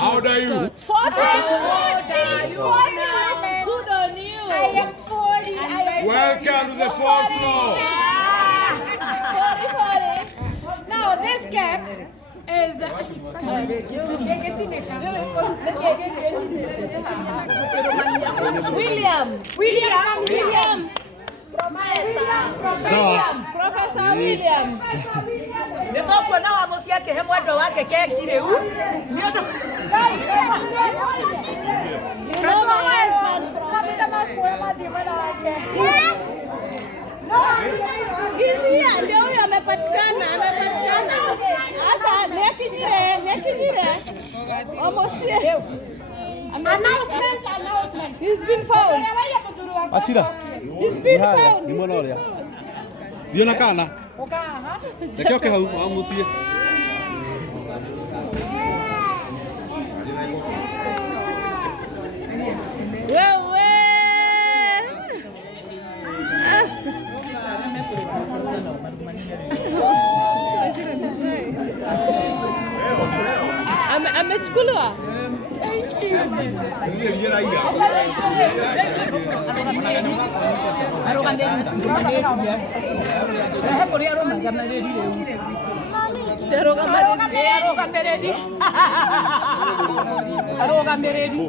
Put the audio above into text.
How old are you? 40. Good on you. I am 40. Welcome to the fourth floor. 40. Now this cap is William. Professor William. Nĩtũkuona Wamucie akĩhe mwendwa wake keki rĩu. Ndio huyo amepatikana. Asha, nekinyire. Wamucie. announcement. He's been found. Asira. He's been found. Ni mwana ũrĩa. Ndiona kana. Reke oke hau Wamucie. Wewe. Amechukuliwa. Arogamereri.